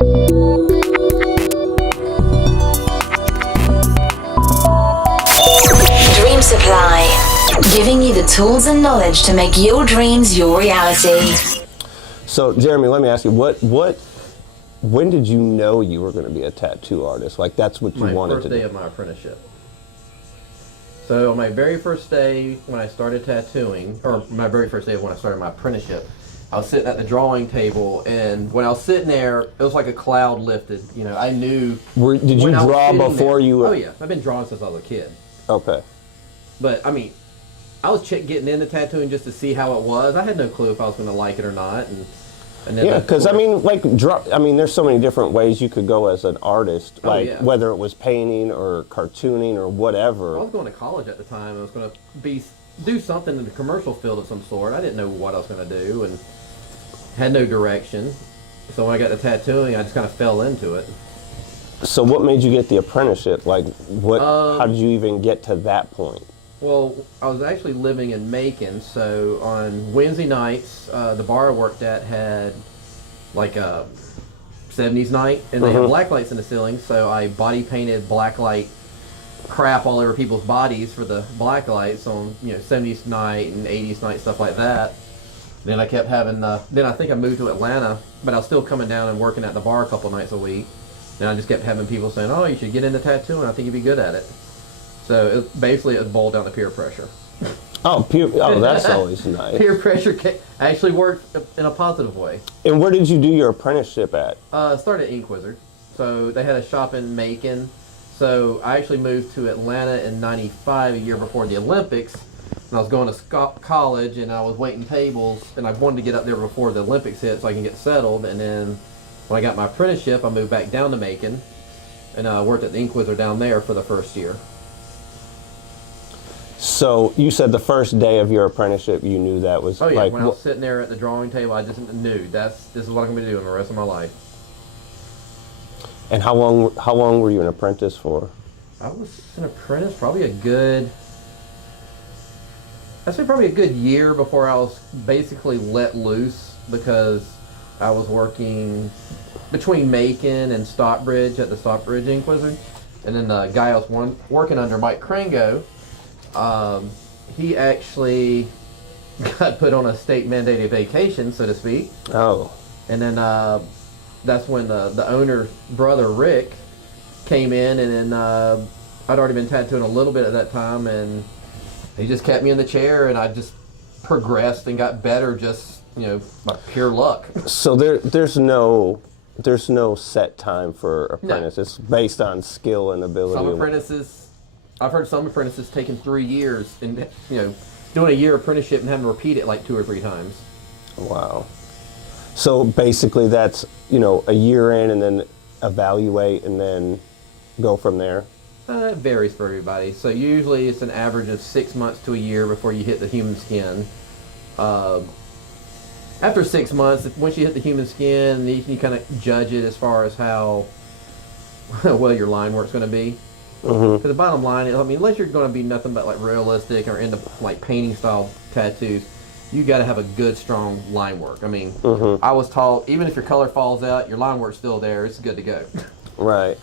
Dream Supply, giving you the tools and knowledge to make your dreams your reality. So, Jeremy, let me ask you, when did you know you were going to be a tattoo artist? Like, that's what you wanted to do? My first day of my apprenticeship. So, on my very first day when I started tattooing, or my very first day when I started my apprenticeship, I was sitting at the drawing table, and when I was sitting there, it was like a cloud lifted. You know, I knew. Did you draw before you were? Oh yeah, I've been drawing since I was a kid. Okay. But I mean, I was getting into tattooing just to see how it was. I had no clue if I was going to like it or not, and then yeah, because I mean, there's so many different ways you could go as an artist, whether it was painting or cartooning or whatever. I was going to college at the time. I was going to do something in the commercial field of some sort. I didn't know what I was going to do, and had no direction. So when I got to tattooing, I just kind of fell into it. So what made you get the apprenticeship? Like, how did you even get to that point? Well, I was actually living in Macon, so on Wednesday nights, the bar I worked at had like a 70s night, and they had black lights in the ceiling, so I body painted black light crap all over people's bodies for the black lights on 70s night and 80s night, stuff like that. Then I kept having then I think I moved to Atlanta, but I was still coming down and working at the bar a couple nights a week. And I just kept having people saying, "Oh, you should get into tattooing. I think you'd be good at it." So it was boiled down to peer pressure. Oh, that's always nice. Peer pressure actually worked in a positive way. And where did you do your apprenticeship at? Started at Ink Wizard. So they had a shop in Macon. So I actually moved to Atlanta in '95, a year before the Olympics. And I was going to college, and I was waiting tables, and I wanted to get up there before the Olympics hit so I can get settled. And then when I got my apprenticeship, I moved back down to Macon, and I worked at the Ink Wizard down there for the first year. So you said the first day of your apprenticeship, you knew that was when I was sitting there at the drawing table, I just knew this is what I'm going to be doing the rest of my life. And how long were you an apprentice for? I was an apprentice probably a good year before I was basically let loose, because I was working between Macon and Stockbridge at the Stockbridge Ink Wizard. And then the guy I was working under, Mike Krango, he actually got put on a state mandated vacation, so to speak. Oh. And then that's when the owner's brother, Rick, came in, and then I'd already been tattooing a little bit at that time, and he just kept me in the chair, and I just progressed and got better just, by pure luck. So there's no set time for apprentice. No. It's based on skill and ability. I've heard some apprentices taking 3 years and doing a year apprenticeship and having to repeat it like 2 or 3 times. Wow. So basically that's a year in, and then evaluate, and then go from there. It varies for everybody. So usually it's an average of 6 months to a year before you hit the human skin. After 6 months, once you hit the human skin, you can kind of judge it as far as how well your line work's going to be. Because the bottom line is, unless you're going to be nothing but like realistic or into like painting style tattoos, you got to have a good, strong line work. I was taught, even if your color falls out, your line work's still there. It's good to go. Right.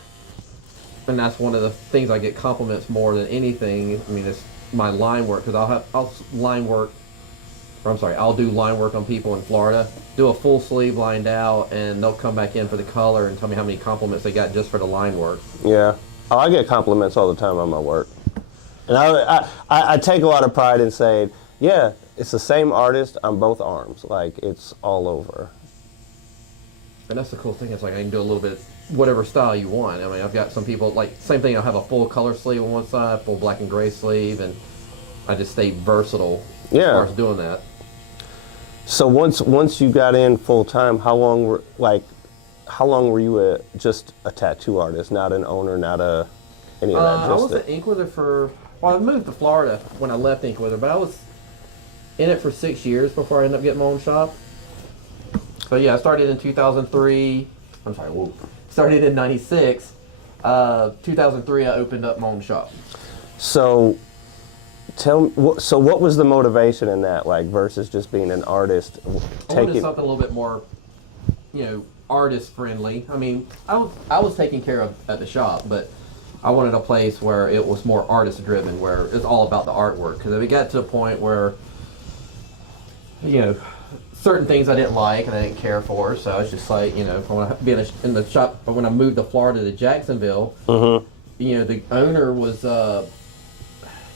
And that's one of the things I get compliments more than anything. It's my line work, because I'll do line work on people in Florida, do a full sleeve lined out, and they'll come back in for the color and tell me how many compliments they got just for the line work. Yeah. Oh, I get compliments all the time on my work. And I take a lot of pride in saying, yeah, it's the same artist on both arms. Like, it's all over. And that's the cool thing. It's like I can do a little bit whatever style you want. I've got some people, like, same thing, I'll have a full color sleeve on one side, full black and gray sleeve, and I just stay versatile as far as doing that. So once you got in full time, how long were you just a tattoo artist, not an owner, not any of that? I was at Ink Wizard I moved to Florida when I left Ink Wizard, but I was in it for 6 years before I ended up getting my own shop. So yeah, I started in 2003. Started in '96. 2003, I opened up my own shop. So what was the motivation in that, like, versus just being an artist? I wanted something a little bit more, artist friendly. I mean, I was taken care of at the shop, but I wanted a place where it was more artist driven, where it's all about the artwork. Because we got to a point where, you know, certain things I didn't like and I didn't care for. So I was just like, you know, when I be in the shop, when I moved to Florida to Jacksonville, you know, the owner was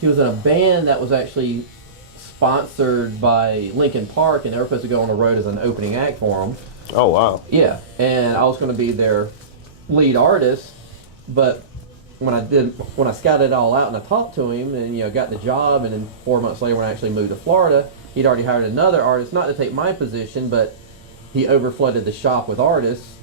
he was in a band that was actually sponsored by Lincoln Park, and they were supposed to go on the road as an opening act for them. Oh wow. Yeah, and I was going to be their lead artist, but when I scouted it all out and I talked to him and, you know, got the job, and then 4 months later when I actually moved to Florida, he'd already hired another artist, not to take my position, but he overflooded the shop with artists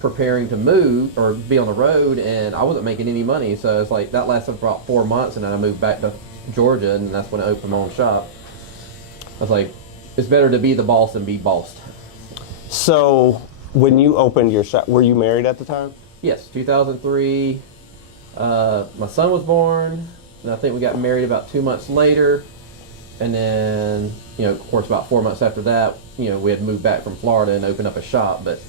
preparing to move or be on the road, and I wasn't making any money. So it's like that lasted for about 4 months, and then I moved back to Georgia, and that's when I opened my own shop. I was like, it's better to be the boss than be bossed. So when you opened your shop, were you married at the time? Yes, 2003. My son was born, and I think we got married about 2 months later. And then, you know, of course, about 4 months after that, you know, we had moved back from Florida and opened up a shop. But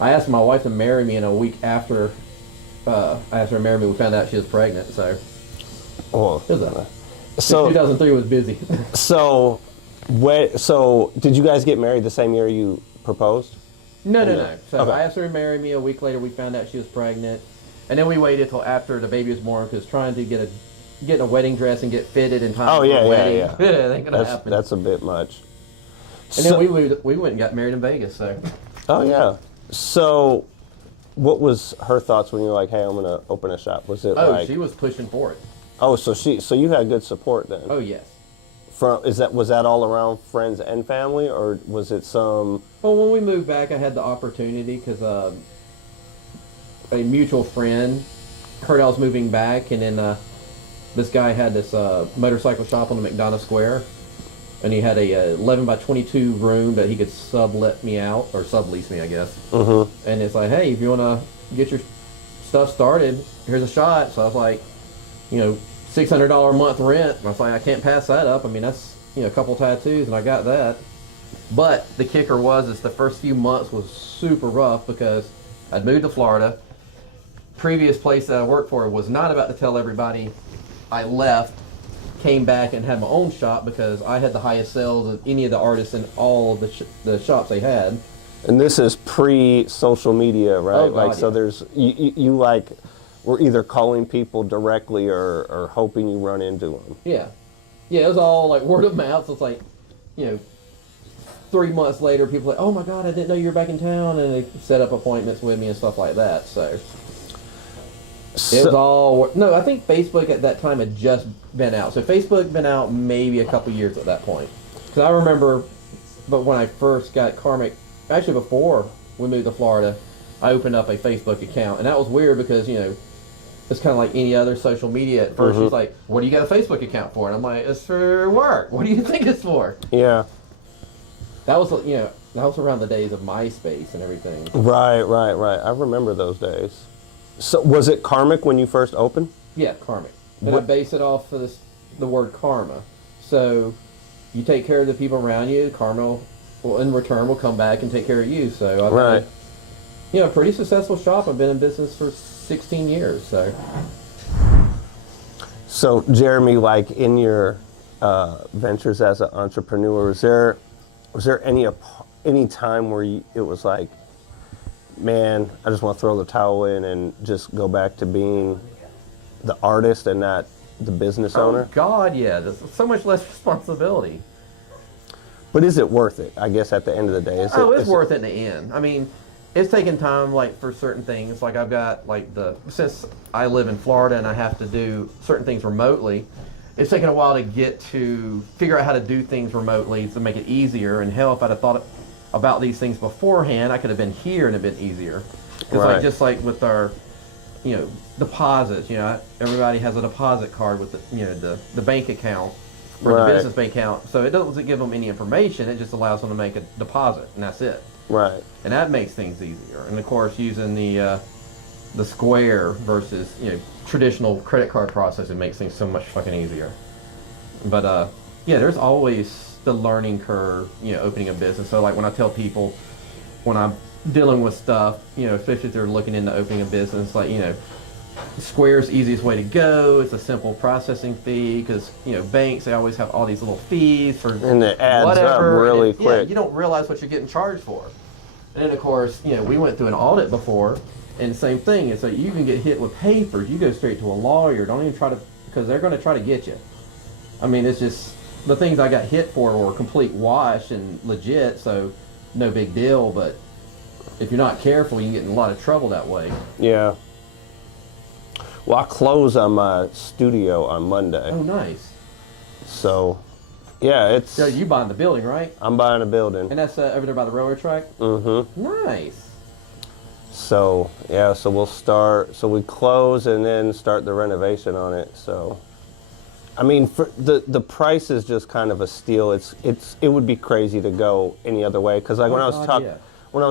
I asked my wife to marry me, and a week after I asked her to marry me, we found out she was pregnant. So, Oh, it was so 2003 was busy. so did you guys get married the same year you proposed? No. So Okay. I asked her to marry me. A week later, we found out she was pregnant. And then we waited till after the baby was born, because trying to get a wedding dress and get fitted in time Oh for yeah, a wedding. yeah. It ain't gonna happen. That's a bit much. And then we went and got married in Vegas. So. Oh yeah. So, what was her thoughts when you were like, "Hey, I'm gonna open a shop"? Was it Oh, like? she was pushing for it. Oh, so you had good support then. Oh yes. Was that all around friends and family, or was it some? Well, when we moved back, I had the opportunity because a mutual friend heard I was moving back, and then this guy had this motorcycle shop on the McDonough Square, and he had a 11 by 22 room that he could sublet me out, or sublease me, I guess. And it's like, hey, if you want to get your stuff started, here's a shot. So I was like, you know, $600 a month rent. I was like, I can't pass that up. I mean, that's, you know, a couple tattoos, and I got that. But the kicker is the first few months was super rough, because I'd moved to Florida. Previous place that I worked for was not about to tell everybody I left, came back and had my own shop, because I had the highest sales of any of the artists in all of the shops they had. And this is pre-social media, right? Oh, God, like, so yeah. there's you like were either calling people directly or hoping you run into them. Yeah, it was all like word of mouth. So it's like, you know, 3 months later, people are like, oh my God, I didn't know you were back in town, and they set up appointments with me and stuff like that. So it was all, no, I think Facebook at that time had just been out. So Facebook had been out maybe a couple years at that point. Because I remember, but when I first got Karmic, actually before we moved to Florida, I opened up a Facebook account. And that was weird because, you know, it's kind of like any other social media. At first, she's like, what do you got a Facebook account for? And I'm like, it's for work. What do you think it's for? Yeah. That was, you know, that was around the days of MySpace and everything. Right. I remember those days. So was it Karmic when you first opened? Yeah, Karmic. And I base it off of the word karma. So you take care of the people around you, karma will, in return, will come back and take care of you. So I've had, you know, a pretty successful shop. I've been in business for 16 years. So Jeremy, like in your ventures as an entrepreneur, was there any time where it was like, man, I just want to throw the towel in and just go back to being the artist and not the business owner? Oh God, yeah. There's so much less responsibility. But is it worth it? I guess at the end of the day, It's worth it in the end. I mean, it's taken time, like, for certain things. Like, I've got, like, since I live in Florida and I have to do certain things remotely, it's taken a while to figure out how to do things remotely to make it easier. And hell, if I'd have thought about these things beforehand, I could have been here and it been easier. Because, like, just like with our, you know, deposits, you know, everybody has a deposit card with the, you know, the bank account or the business bank account. So it doesn't give them any information. It just allows them to make a deposit, and that's it. Right. And that makes things easier. And of course, using the Square versus, you know, traditional credit card processing makes things so much fucking easier. But yeah, there's always the learning curve, you know, opening a business. So like when I tell people, when I dealing with stuff, especially if they're looking into opening a business, like, Square's the easiest way to go. It's a simple processing fee because, banks, they always have all these little fees for And it adds whatever. up really Yeah, quick. you don't realize what you're getting charged for. And then, of course, we went through an audit before, and same thing. It's like you can get hit with papers. You go straight to a lawyer. Don't even try to, because they're going to try to get you. I mean, it's just, the things I got hit for were complete wash and legit, so no big deal, but if you're not careful, you can get in a lot of trouble that way. Yeah. Well, I close on my studio on Monday. Oh, nice. So, yeah, it's... So you buying the building, right? I'm buying a building. And that's over there by the railroad track? Mm-hmm. Nice. So, yeah, so we'll start... So we close and then start the renovation on it, so... I mean, for the price is just kind of a steal. It would be crazy to go any other way, because like when I was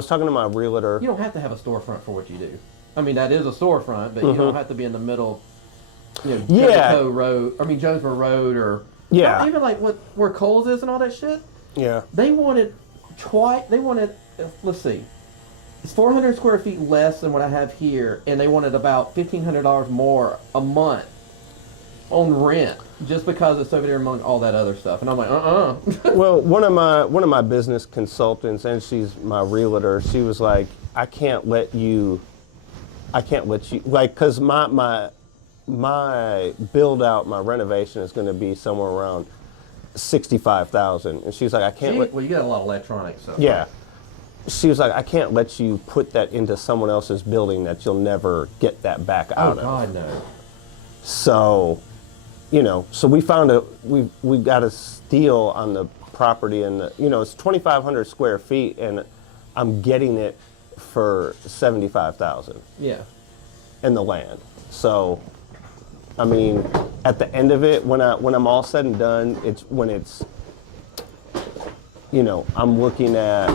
talking to my realtor... You don't have to have a storefront for what you do. I mean, that is a storefront, but you don't have to be in the middle, Jonesboro Road, Jonesboro Road, or even like where Kohl's is and all that shit. Yeah. They wanted let's see, it's 400 square feet less than what I have here, and they wanted about $1,500 more a month on rent just because it's over there among all that other stuff. And I'm like, Well, one of my business consultants, and she's my realtor, she was like, I can't let you, like, because my build out, my renovation is going to be somewhere around $65,000, and she's like, I can't. Well, you got a lot of electronics stuff. Yeah, she was like, I can't let you put that into someone else's building that you'll never get that back out of. Oh God, no. So, so we found we got a steal on the property, and it's 2,500 square feet, and I'm getting it for $75,000. Yeah. In the land. So, I mean, at the end of it, when I'm all said and done, I'm looking at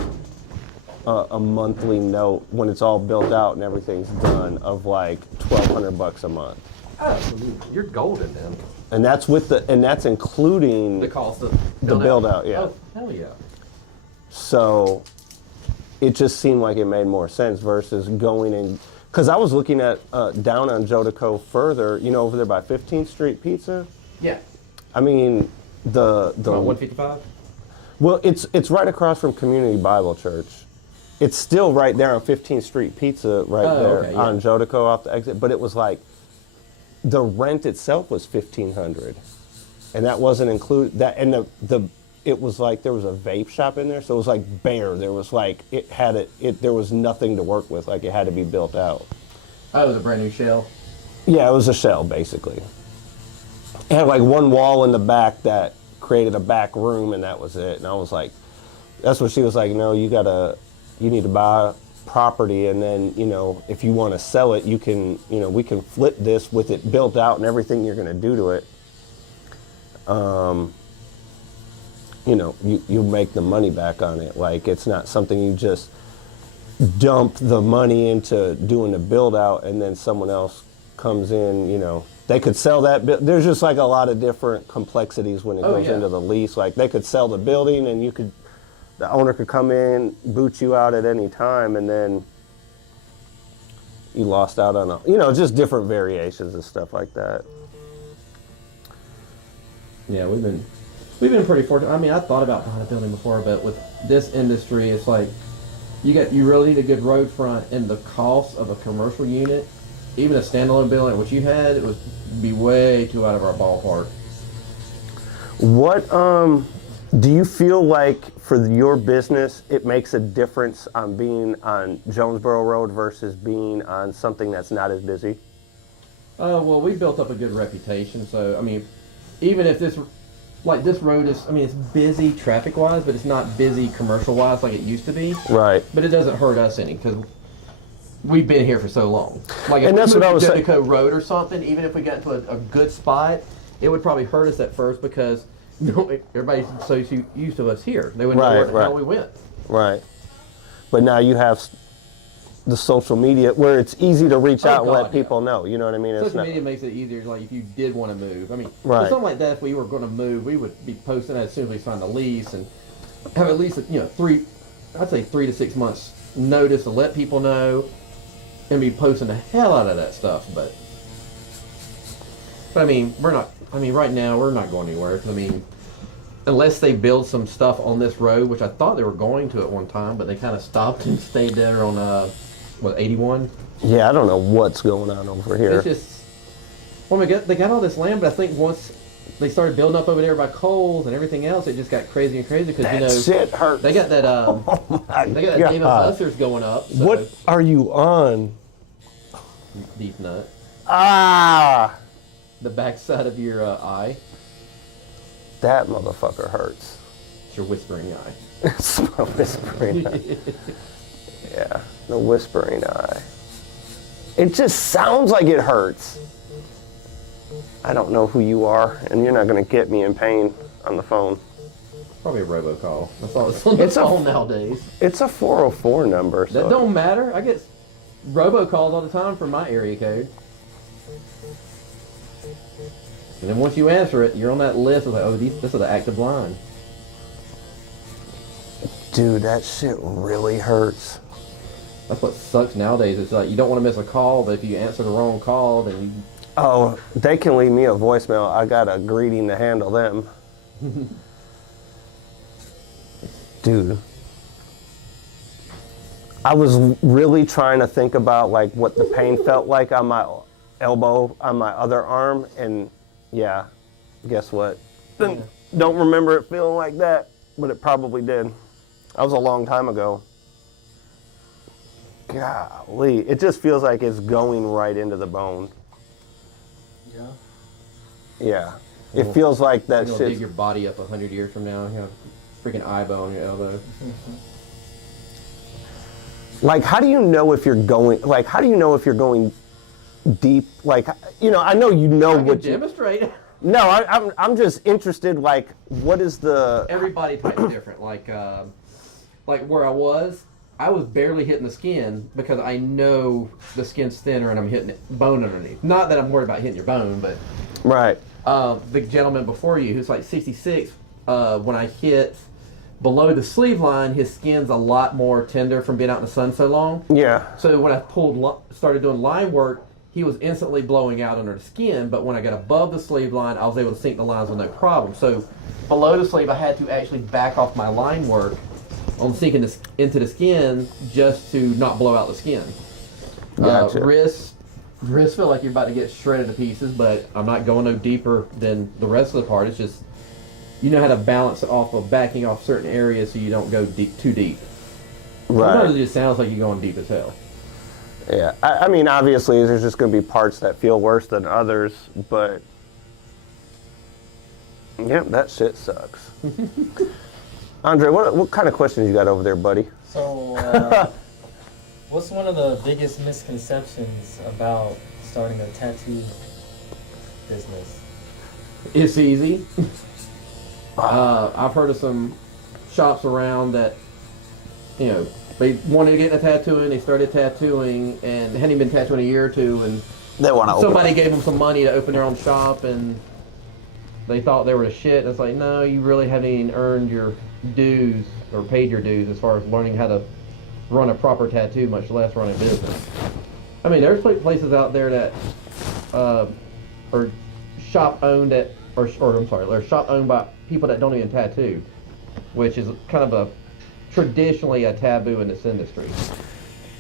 a monthly note when it's all built out and everything's done of like $1,200 a month. Oh, you're golden then. And that's that's including the cost of the build out. Yeah. Oh, hell yeah. So it just seemed like it made more sense versus going and, because I was looking at down on Jodico further, over there by 15th Street Pizza. Yeah. I mean, the 155. Well, it's right across from Community Bible Church. It's still right there on 15th Street Pizza, there on Jodico off the exit. But it was like the rent itself was $1,500, and that wasn't included. That and it was like there was a vape shop in there, so it was like bare. There was like there was nothing to work with. Like it had to be built out. Oh, the brand new shell. Yeah, it was a shell basically. It had like one wall in the back that created a back room, and that was it. And I was like, that's what she was like. No, you need to buy property, and then if you want to sell it, you can. We can flip this with it built out and everything you're going to do to it. You make the money back on it. Like it's not something you just dump the money into doing the build out and then someone else comes in, they could sell that. There's just like a lot of different complexities when it goes into the lease. Like they could sell the building and the owner could come in, boot you out at any time, and then you lost out on just different variations and stuff like that. Yeah, we've been pretty fortunate. I mean, I thought about buying a building before, but with this industry, it's like you really need a good road front, and the cost of a commercial unit, even a standalone building, which you had, it would be way too out of our ballpark. What do you feel like for your business it makes a difference on being on Jonesboro Road versus being on something that's not as busy? Well, we built up a good reputation, so I mean, even if this road is, it's busy traffic-wise, but it's not busy commercial-wise like it used to be. Right. But it doesn't hurt us any, because we've been here for so long. Like and if that's we what I moved was to saying. Jericho Road or something, even if we got into a good spot, it would probably hurt us at first because everybody's so used to us here. They wouldn't know where we went. Right. But now you have the social media where it's easy to reach out and let people know. You know what I mean? Social media makes it easier. Like if you did want to move, right. Something like that. If we were going to move, we would be posting as soon as we signed the lease and have at least 3 to 6 months notice to let people know and be posting the hell out of that stuff. But I mean, right now we're not going anywhere. 'Cause I mean, unless they build some stuff on this road, which I thought they were going to at one time, but they kind of stopped and stayed there on 81. Yeah, I don't know what's going on over here. It's just, well, they got all this land, but I think once they started building up over there by Coles and everything else, it just got crazy and crazy because That shit hurts. they got that they got that Game of Buster's going up. So What are you on? Beef nut. Ah, The backside of your eye. that motherfucker hurts. It's your whispering eye. It's my whispering eye. Yeah, the whispering eye. It just sounds like it hurts. I don't know who you are, and you're not going to get me in pain on the phone. Probably a robocall. That's all it's on the phone nowadays. It's a 404 number. So That don't matter. I get robocalls all the time from my area code. And then once you answer it, you're on that list of like, oh, this is the active line. Dude, that shit really hurts. That's what sucks nowadays. It's like you don't want to miss a call, but if you answer the wrong call, then you... Oh, they can leave me a voicemail. I got a greeting to handle them. Dude. I was really trying to think about like what the pain felt like on my elbow, on my other arm, and yeah, guess what? Don't remember it feeling like that, but it probably did. That was a long time ago. Golly, it just feels like it's going right into the bone. Yeah. Yeah. It feels like that You'll shit. dig your body up 100 years from now. You have a freaking eye bone on your elbow. Like, how do you know if you're going? Like, how do you know if you're going deep? Like, you know, I know you know I can what you. demonstrate. No, I'm just interested. Like, what is the? Every body type is different. Like where I was barely hitting the skin because I know the skin's thinner and I'm hitting bone underneath. Not that I'm worried about hitting your bone, but Right. the gentleman before you who's like 66, when I hit below the sleeve line, his skin's a lot more tender from being out in the sun so long. Yeah. So when I started doing line work, he was instantly blowing out under the skin, but when I got above the sleeve line, I was able to sink the lines with no problem. So below the sleeve, I had to actually back off my line work on sinking into the skin just to not blow out the skin. Gotcha. Wrists feel like you're about to get shredded to pieces, but I'm not going no deeper than the rest of the part. It's just, you know how to balance it off of backing off certain areas so you don't go too deep. Sometimes Right. it just sounds like you're going deep as hell. Yeah. I mean, obviously, there's just going to be parts that feel worse than others, but yeah, that shit sucks. Andre, what kind of questions you got over there, buddy? So, what's one of the biggest misconceptions about starting a tattoo business? It's easy. I've heard of some shops around that, you know, they wanted to get into tattooing, they started tattooing, and hadn't even been tattooing a year or two, and They want to somebody gave them some money to open their own shop, and they thought they were the shit. And it's like, no, you really haven't even earned your dues or paid your dues as far as learning how to run a proper tattoo, much less run a business. I mean, there's places out there that are shop owned they're shop owned by people that don't even tattoo, which is kind of traditionally a taboo in this industry.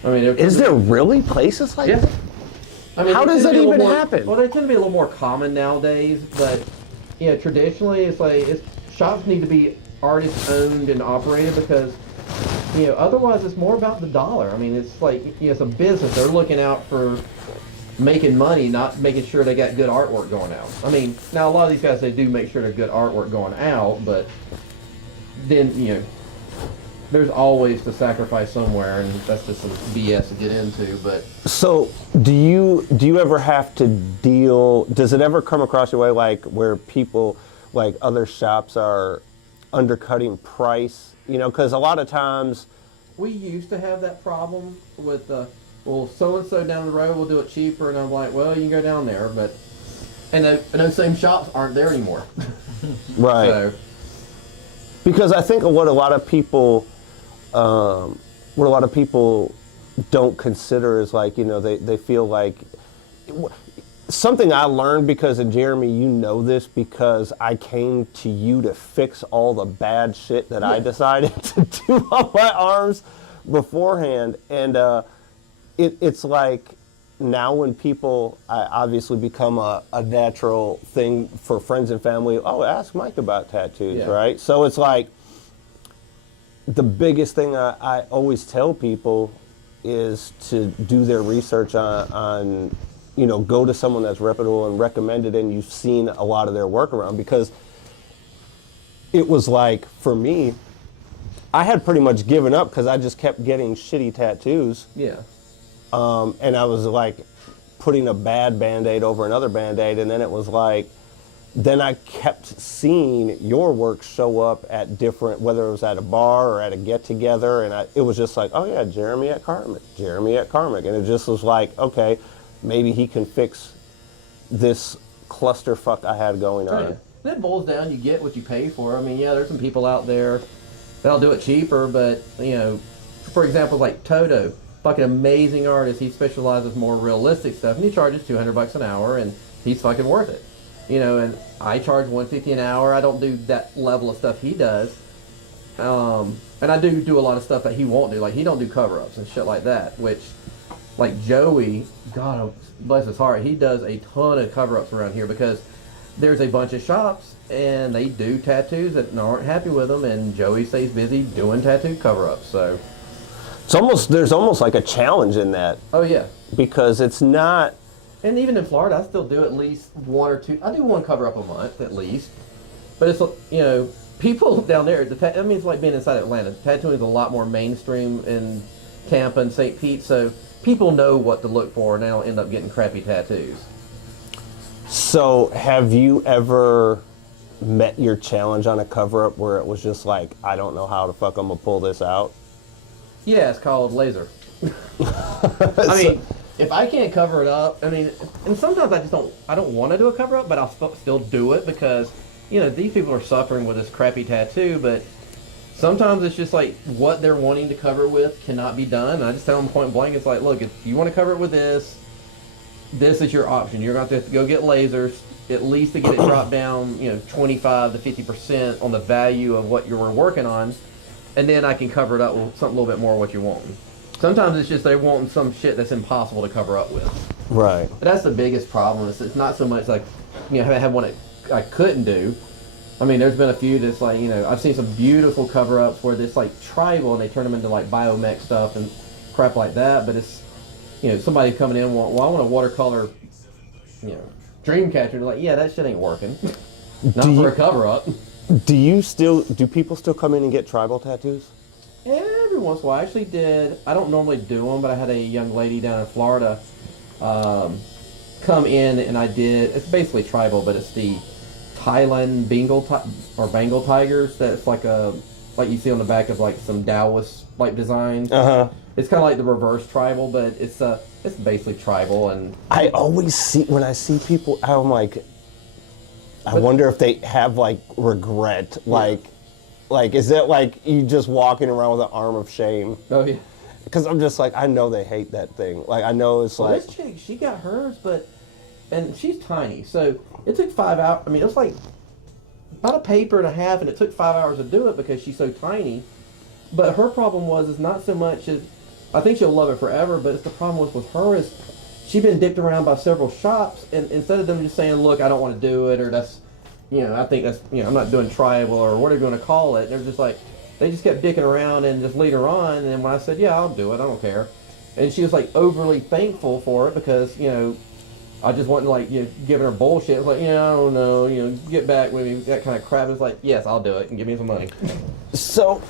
I mean, Is there really places like that? I mean, How does that even happen? Well, they tend to be a little more common nowadays, but yeah, traditionally it's like shops need to be artist owned and operated because, you know, otherwise it's more about the dollar. I mean, it's like, you know, it's a business. They're looking out for making money, not making sure they got good artwork going out. I mean, now a lot of these guys, they do make sure there's good artwork going out, but then, you know, there's always the sacrifice somewhere, and that's just some BS to get into. But So, do you ever have to deal? Does it ever come across your way like where people, like other shops, are undercutting price? You know, because a lot of times, we used to have that problem with, well, so and so down the road will do it cheaper, and I'm like, well, you can go down there, but and those same shops aren't there anymore. right? So, Because I think what a lot of people what a lot of people don't consider is like, you know, they feel like something I learned because of Jeremy, you know this, because I came to you to fix all the bad shit that I decided to do on my arms beforehand. And it's like now when people obviously become a natural thing for friends and family, oh, ask Mike about tattoos, right? So it's like the biggest thing I always tell people is to do their research on you know, go to someone that's reputable and recommended and you've seen a lot of their work around, because it was like, for me, I had pretty much given up because I just kept getting shitty tattoos. Yeah. And I was like putting a bad Band-Aid over another Band-Aid, and then it was like, then I kept seeing your work show up at different, whether it was at a bar or at a get-together, and it was just like, oh yeah, Jeremy at Karmic, and it just was like, okay, maybe he can fix this clusterfuck I had going on. Yeah. It boils down, you get what you pay for. I mean, yeah, there's some people out there that'll do it cheaper, but, you know, for example, like Toto, fucking amazing artist. He specializes more realistic stuff, and he charges $200 an hour, and he's fucking worth it. You know, and I charge $150 an hour. I don't do that level of stuff he does. And I do a lot of stuff that he won't do. Like, he don't do cover-ups and shit like that, which, like Joey, God bless his heart, he does a ton of cover-ups around here because there's a bunch of shops and they do tattoos that aren't happy with them, and Joey stays busy doing tattoo cover-ups. So there's almost like a challenge in that. Oh yeah, because it's not. And even in Florida, I still do at least one or two. I do one cover-up a month at least, but it's, you know, people down there. I mean, it's like being inside Atlanta. Tattooing is a lot more mainstream in Tampa and St. Pete, so people know what to look for, and they don't end up getting crappy tattoos. So, have you ever met your challenge on a cover-up where it was just like, I don't know how the fuck I'm gonna pull this out? Yeah, it's called laser. I mean, if I can't cover it up, I mean, and sometimes I don't want to do a cover-up, but I'll still do it because, you know, these people are suffering with this crappy tattoo, but sometimes it's just like what they're wanting to cover with cannot be done. And I just tell them point blank, it's like, look, if you want to cover it with this is your option. You're going to have to go get lasers, at least to get it dropped down, you know, 25 to 50% on the value of what you're working on, and then I can cover it up with something a little bit more what you're wanting. Sometimes it's just they're wanting some shit that's impossible to cover up with. Right. But that's the biggest problem. It's not so much like, you know, I had one that I couldn't do. I mean, there's been a few that's like, you know, I've seen some beautiful cover-ups where it's like tribal and they turn them into like biomech stuff and crap like that, but it's, you know, somebody coming in, well, I want a watercolor, you know, dream catcher. They're like, yeah, that shit ain't working. Not for a cover-up. Do people still come in and get tribal tattoos? Every once in a while. I actually did, I don't normally do them, but I had a young lady down in Florida come in and I did, it's basically tribal, but it's the Thailand Bengal tigers that's like you see on the back of like some Taoist like designs. It's kind of like the reverse tribal, but it's basically tribal. And I always see, when I see people, I'm like, I wonder if they have like regret, like is that like you just walking around with an arm of shame? Oh yeah. Because I'm just like, I know they hate that thing. Like I know it's like. This chick, she got hers, and she's tiny, so it took 5 hours. I mean, it was like about a paper and a half, and it took 5 hours to do it because she's so tiny. But her problem is not so much as, I think she'll love it forever, but it's the problem with her is she's been dicked around by several shops, and instead of them just saying, look, I don't want to do it, or that's, you know, I think that's, you know, I'm not doing tribal, or whatever you're going to call it, they're just like, they just kept dicking around and just lead her on, and when I said, yeah, I'll do it, I don't care. And she was like overly thankful for it because, you know, I just wasn't like, you know, giving her bullshit. It was like, yeah, I don't know, you know, get back with me, that kind of crap. It's like, yes, I'll do it, and give me some money. So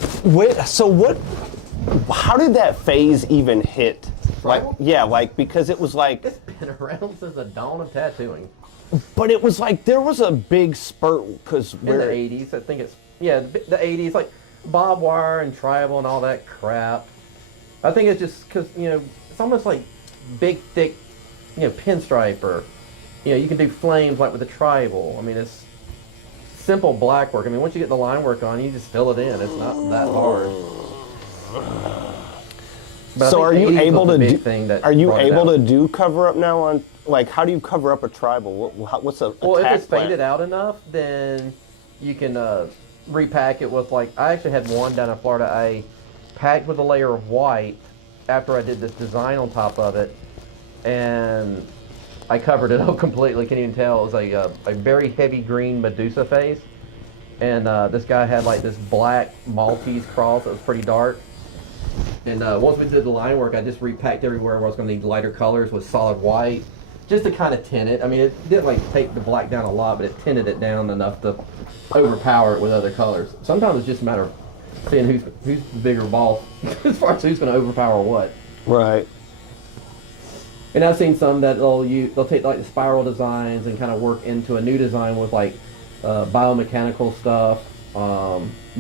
how did that phase even hit? Tribal? Like, yeah, like, because it was like. It's been around since the dawn of tattooing. But it was like, there was a big spurt, because In the 80s, I think it's, yeah, the 80s, like barbed wire and tribal and all that crap. I think it's just because, you know, it's almost like big, thick, you know, pinstripe, or, you know, you can do flames like with the tribal. I mean, it's simple black work. I mean, once you get the line work on, you just fill it in. It's not that hard. But I So think are the you ease able was to the big do? thing that Are you brought it able out. to do cover up now on like how do you cover up a tribal? What's a Well, if attack it's faded plan? out enough, then you can repack it with like I actually had one down in Florida. I packed with a layer of white after I did this design on top of it, and I covered it up completely. Can't even tell. It was a very heavy green Medusa face, and this guy had like this black Maltese cross that was pretty dark. And once we did the line work, I just repacked everywhere where I was going to need lighter colors with solid white, just to kind of tint it. I mean, it didn't like take the black down a lot, but it tinted it down enough to overpower it with other colors. Sometimes it's just a matter of seeing who's the bigger boss as far as who's going to overpower what. Right. And I've seen some that they'll take like the spiral designs and kind of work into a new design with like biomechanical stuff,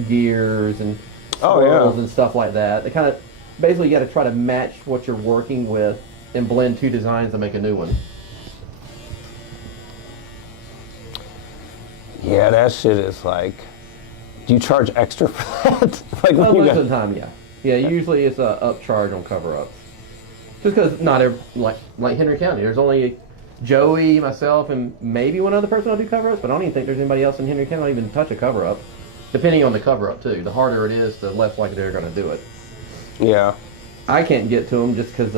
gears and swirls and stuff like that. They kind of basically you got to try to match what you're working with and blend two designs to make a new one. Yeah, that shit is like. Do you charge extra for that? Like Well, when you most got, of the time, yeah. Yeah, usually it's a upcharge on Coverups. Just because not every, like Henry County, there's only Joey, myself, and maybe one other person will do Coverups, but I don't even think there's anybody else in Henry County that'll even touch a Coverup. Depending on the Coverup too. The harder it is, the less likely they're going to do it. Yeah. I can't get to them just because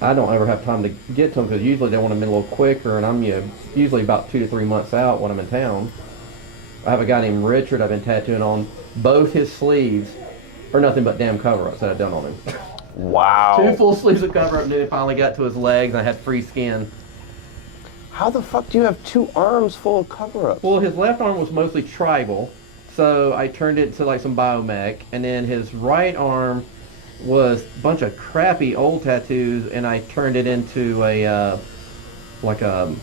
I don't ever have time to get to them because usually they want them in a little quicker, and I'm usually about 2 to 3 months out when I'm in town. I have a guy named Richard I've been tattooing on both his sleeves are nothing but damn Coverups that I've done on him. Wow. 2 full sleeves of Coverup, and then it finally got to his legs, and I had free skin. How the fuck do you have 2 arms full of cover-ups? Well, his left arm was mostly tribal, so I turned it to like some biomech, and then his right arm was a bunch of crappy old tattoos, and I turned it into a like a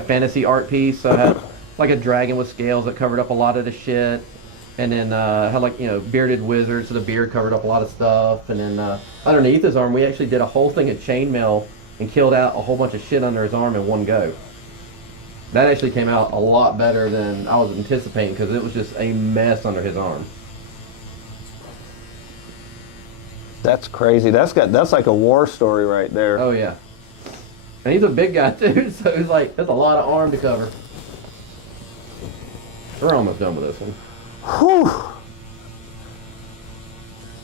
fantasy art piece. So I had like a dragon with scales that covered up a lot of the shit, and then had like bearded wizards, so the beard covered up a lot of stuff, and then underneath his arm we actually did a whole thing of chainmail and killed out a whole bunch of shit under his arm in one go. That actually came out a lot better than I was anticipating because it was just a mess under his arm. That's crazy. That's like a war story right there. Oh yeah. And he's a big guy too, so he's like, that's a lot of arm to cover. We're almost done with this one. Whew.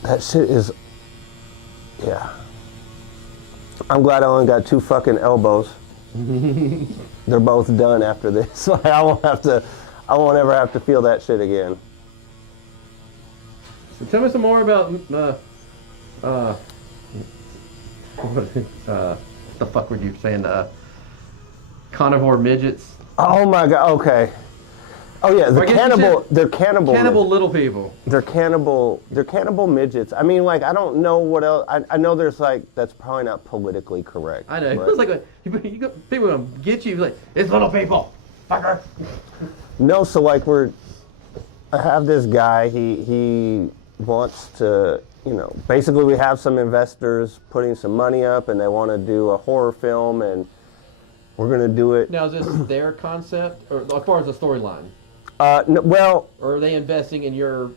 That shit is, yeah. I'm glad I only got 2 fucking elbows. They're both done after this. Like, I won't ever have to feel that shit again. So tell me some more about what the fuck were you saying? Carnivore midgets. Oh my god. Okay. Oh yeah, I guess you said they're cannibal. Cannibal little people. They're cannibal midgets. I mean, like, I don't know what else. I know there's like, that's probably not politically correct. I know. but- It was like people gonna get you like it's little people, fucker. No, so like I have this guy, he wants to, basically we have some investors putting some money up and they want to do a horror film and we're going to do it. Now is this their concept, or as far as the storyline, No, well, or are they investing in your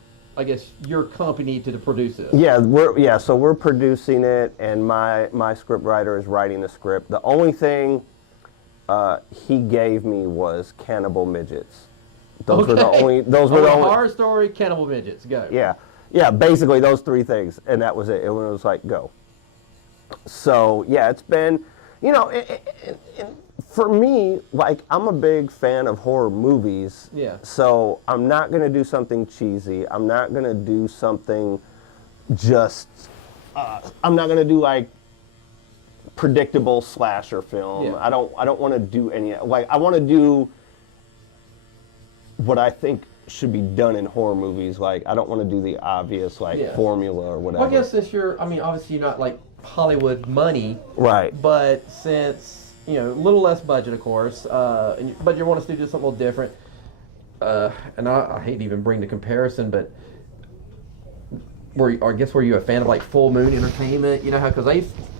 company to produce this? yeah, so we're producing it and my script writer is writing the script. The only thing he gave me was cannibal midgets. Those were the only. Those were the only. Horror story, cannibal midgets, go. Yeah, basically those 3 things, and that was it. It was like go. So yeah, it's been, for me, like I'm a big fan of horror movies. Yeah. So I'm not gonna do something cheesy. I'm not gonna do something just. I'm not gonna do like predictable slasher film. Yeah. I don't want to do any like I want to do what I think should be done in horror movies. Like I don't want to do the obvious formula or whatever. Well, I guess since obviously you're not like Hollywood money, Right. but since a little less budget, of course, but you want us to do something a little different. And I hate to even bring the comparison, but were you a fan of like Full Moon Entertainment? How because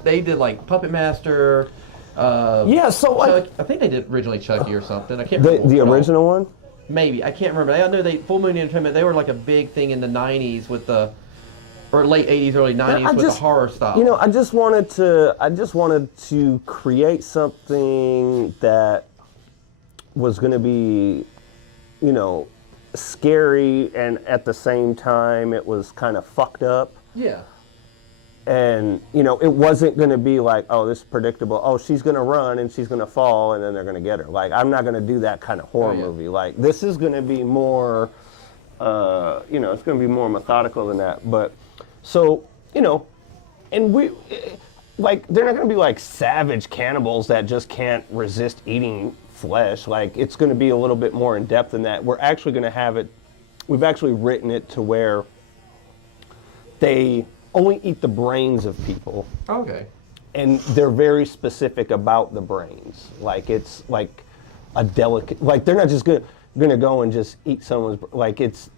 they did like Puppet Master. Yeah, so like I think they did originally Chucky or something. I can't remember. the original one. Maybe I can't remember. I know Full Moon Entertainment. They were like a big thing in the '90s with the or late 80s, early 90s with the horror style. You know, I just wanted to create something that was going to be, you know, scary, and at the same time it was kind of fucked up. Yeah. And, you know, it wasn't going to be like, oh, this is predictable. Oh, she's going to run and she's going to fall and then they're going to get her. Like, I'm not going to do that kind of horror movie. Like, this is going to be more, you know, it's going to be more methodical than that. But, so, you know, and we, like, they're not going to be like savage cannibals that just can't resist eating flesh. Like, it's going to be a little bit more in depth than that. We're actually going to have it, we've actually written it to where they only eat the brains of people. Okay. And they're very specific about the brains. Like, it's like a delicate, like they're not just gonna go and just eat someone's, like it's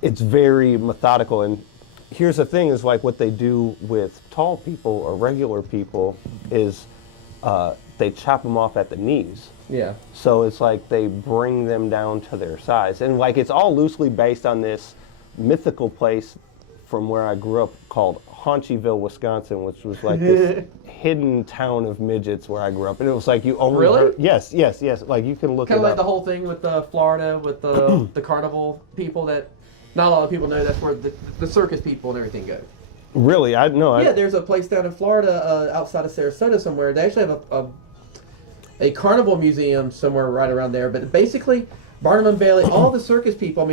very methodical. And here's the thing is like what they do with tall people or regular people is they chop them off at the knees. Yeah. So it's like they bring them down to their size. And like it's all loosely based on this mythical place from where I grew up called Haunchyville, Wisconsin, which was like this hidden town of midgets where I grew up. And it was like you only heard, yes. Like you can look kind it of like up. the whole thing with Florida with the carnival people that not a lot of people know. That's where the circus people and everything go. Really? I know. Yeah, there's a place down in Florida outside of Sarasota somewhere. They actually have a carnival museum somewhere right around there. But basically, Barnum and Bailey, all the circus people,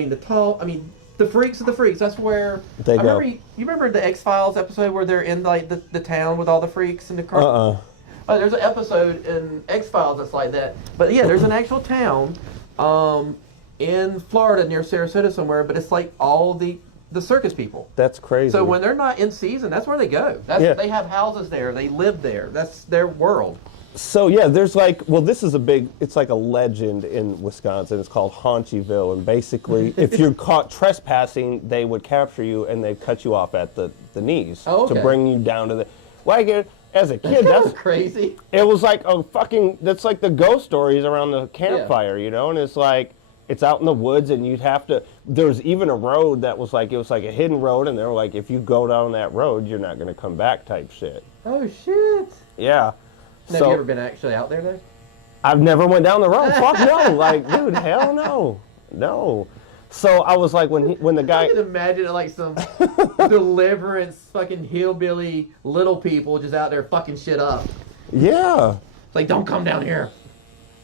the freaks of the freaks. That's where they go. You remember the X-Files episode where they're in like the town with all the freaks in the car? Oh, there's an episode in X-Files that's like that. But yeah, there's an actual town in Florida near Sarasota somewhere, but it's like all the circus people. That's crazy. So when they're not in season, that's where they go. They have houses there. They live there. That's their world. So yeah, there's like, well, this is it's like a legend in Wisconsin. It's called Haunchyville, and basically, if you're caught trespassing, they would capture you and they'd cut you off at the knees to bring you down to the. Like as a kid, that's crazy. It was like that's like the ghost stories around the campfire, you know, and it's like it's out in the woods, and you'd have to. There's even a road that was like a hidden road, and they were like, if you go down that road, you're not going to come back, type shit. Oh shit. Yeah. Have you ever been actually out there though? I've never went down the road. Fuck no. Like, dude, hell no. No. So I was like, when the guy. I can imagine it like some deliverance fucking hillbilly little people just out there fucking shit up. Yeah. It's like, don't come down here.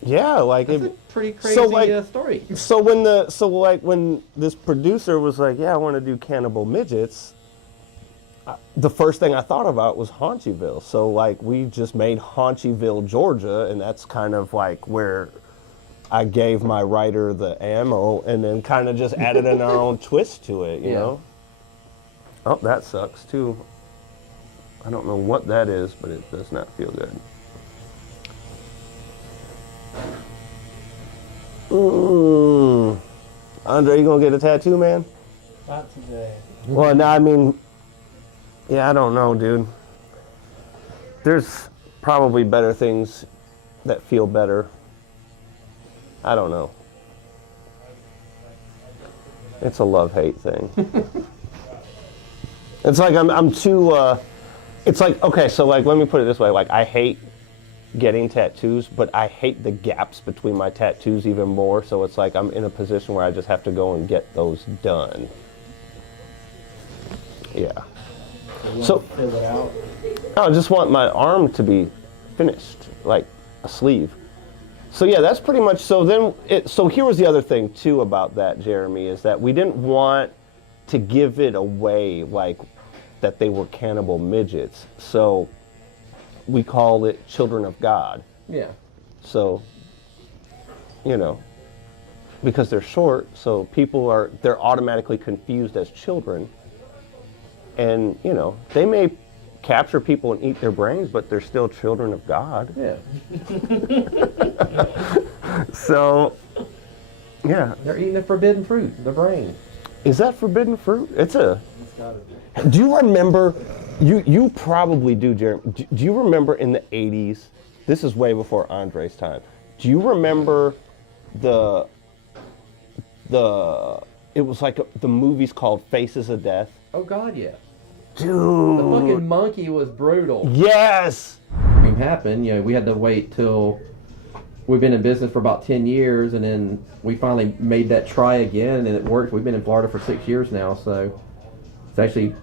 Yeah, like That's a pretty crazy story. So when this producer was like, yeah, I want to do Cannibal Midgets, the first thing I thought about was Haunchyville. So like we just made Haunchyville, Georgia, and that's kind of like where I gave my writer the ammo and then kind of just added in our own twist to it, you know? Oh, that sucks too. I don't know what that is, but it does not feel good. Andre, you gonna get a tattoo, man? Not today. Well, no, I mean, yeah, I don't know, dude. There's probably better things that feel better. I don't know. It's a love-hate thing. It's like I'm too, it's like, okay, so like, let me put it this way. Like, I hate getting tattoos, but I hate the gaps between my tattoos even more. So it's like I'm in a position where I just have to go and get those done. Yeah. So fill it out. I just want my arm to be finished, like a sleeve. So yeah, that's pretty much. So here was the other thing too about that, Jeremy, is that we didn't want to give it away like that they were cannibal midgets. So we called it Children of God. Yeah. So, you know, because they're short, so they're automatically confused as children. And, you know, they may capture people and eat their brains, but they're still children of God. Yeah. So, yeah. They're eating the forbidden fruit, the brain. Is that forbidden fruit? It's gotta be. Do you remember, you probably do, Jeremy, do you remember in the 80s, this is way before Andre's time, do you remember it was like the movies called Faces of Death? Oh God, yeah. Dude. The fucking monkey was brutal. Yes. Dream happened. We had to wait till we've been in business for about 10 years, and then we finally made that try again, and it worked. We've been in Florida for 6 years now, so it's actually,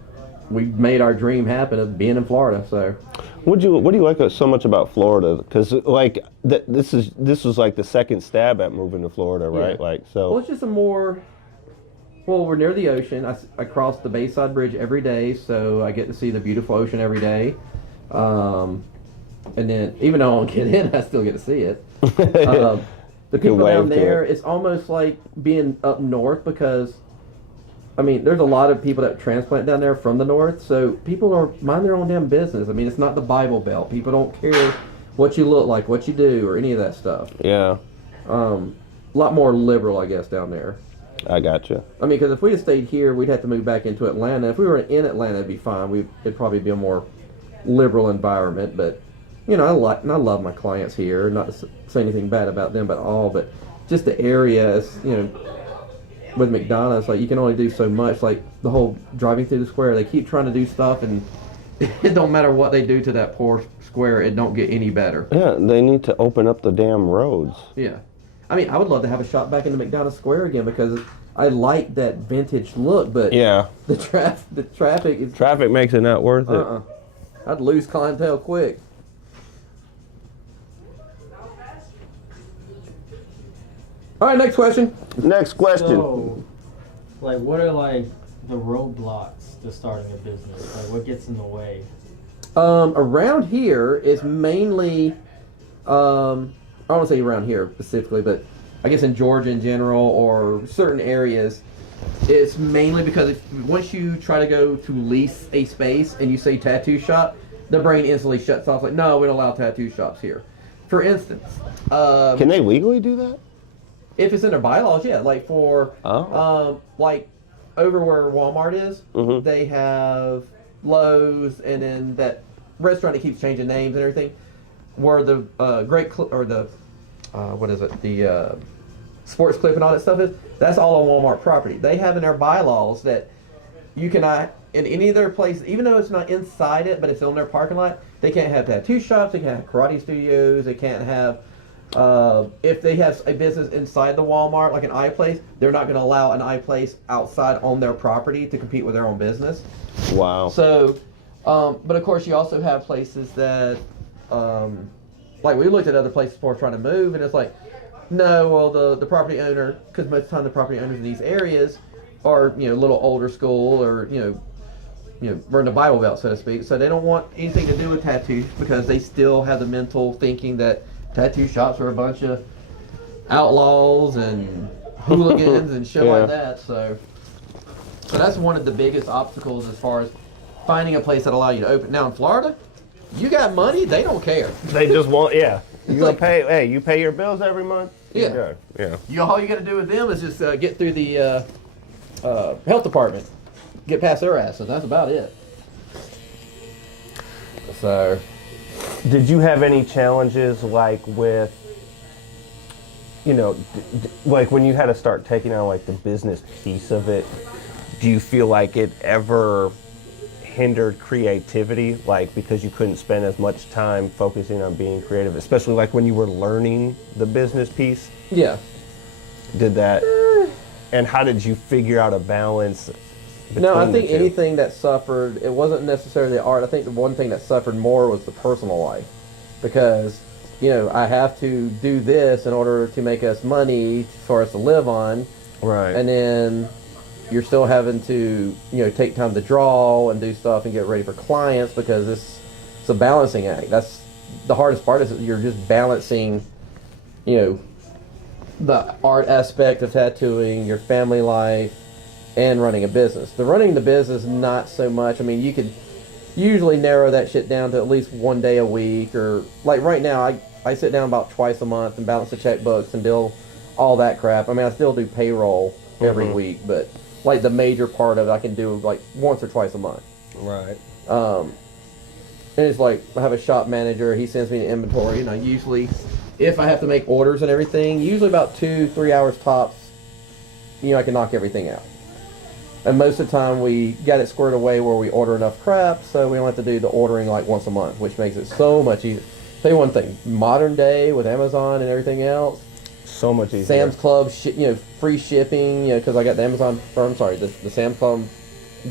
we made our dream happen of being in Florida. So What do you like so much about Florida? Because like this was like the second stab at moving to Florida, right? Yeah. Like so. Well, it's just we're near the ocean. I cross the Bayside Bridge every day, so I get to see the beautiful ocean every day. And then, even though I don't get in, I still get to see it. The people down there, it's almost like being up north because, I mean, there's a lot of people that transplant down there from the north, so people are mind their own damn business. I mean, it's not the Bible Belt. People don't care what you look like, what you do, or any of that stuff. Yeah. A lot more liberal, I guess, down there. I gotcha. I mean, because if we had stayed here, we'd have to move back into Atlanta. If we were in Atlanta, it'd be fine. It'd probably be a more liberal environment. But I love my clients here. Not to say anything bad about them at all, but just the area is, with McDonald's, like you can only do so much. Like the whole driving through the square, they keep trying to do stuff, and it don't matter what they do to that poor square, it don't get any better. Yeah, they need to open up the damn roads. Yeah. I mean, I would love to have a shop back in the McDonald's Square again because I like that vintage look, but yeah, the traffic is... Traffic makes it not worth it. I'd lose clientele quick. All right, next question. Next question. So, like, what are like the roadblocks to starting a business? Like, what gets in the way? Around here is mainly... I don't want to say around here specifically, but I guess in Georgia in general or certain areas, it's mainly because once you try to go to lease a space and you say tattoo shop, the brain instantly shuts off. Like, no, we don't allow tattoo shops here. For instance, can they legally do that? If it's in their bylaws, yeah. Like like over where Walmart is, they have Lowe's, and then that restaurant that keeps changing names and everything. Where the the Sports Clip and all that stuff is, that's all on Walmart property. They have in their bylaws that you cannot, in any of their places, even though it's not inside it, but it's on their parking lot, they can't have tattoo shops, they can't have karate studios, they can't have, if they have a business inside the Walmart, like an iPlace, they're not going to allow an iPlace outside on their property to compete with their own business. Wow. So, but of course you also have places that, like we looked at other places before trying to move, and it's like, no, well the property owner, because most of the time the property owners in these areas are a little older school or we're in the Bible Belt, so to speak, so they don't want anything to do with tattoos because they still have the mental thinking that tattoo shops are a bunch of outlaws and hooligans and shit like that. So that's one of the biggest obstacles as far as finding a place that allows you to open. Now in Florida, you got money, they don't care. They just want, you gonna pay, hey, you pay your bills every month? Yeah. All you got to do with them is just get through the health department, get past their asses. That's about it. So, did you have any challenges like with, like when you had to start taking on like the business piece of it? Do you feel like it ever hindered creativity, like because you couldn't spend as much time focusing on being creative, especially like when you were learning the business piece? Yeah. Did that? And how did you figure out a balance? No, I think anything that suffered, it wasn't necessarily the art. I think the one thing that suffered more was the personal life, because I have to do this in order to make us money for us to live on, right? And then you're still having to, take time to draw and do stuff and get ready for clients because it's a balancing act. That's the hardest part, is that you're just balancing, the art aspect of tattooing, your family life, and running a business. The running the business, not so much. I mean, you could usually narrow that shit down to at least one day a week, or like right now, I sit down about twice a month and balance the checkbooks and bill all that crap. I mean, I still do payroll every week, but like the major part of it I can do like once or twice a month. Right. And it's like I have a shop manager, he sends me the inventory, and I usually, if I have to make orders and everything, usually about 2-3 hours tops, I can knock everything out. And most of the time we got it squared away where we order enough crap, so we don't have to do the ordering like once a month, which makes it so much easier. Tell you one thing, modern day with Amazon and everything else, So much easier. Sam's Club, free shipping, because I got the Amazon, or I'm sorry, the Sam's Club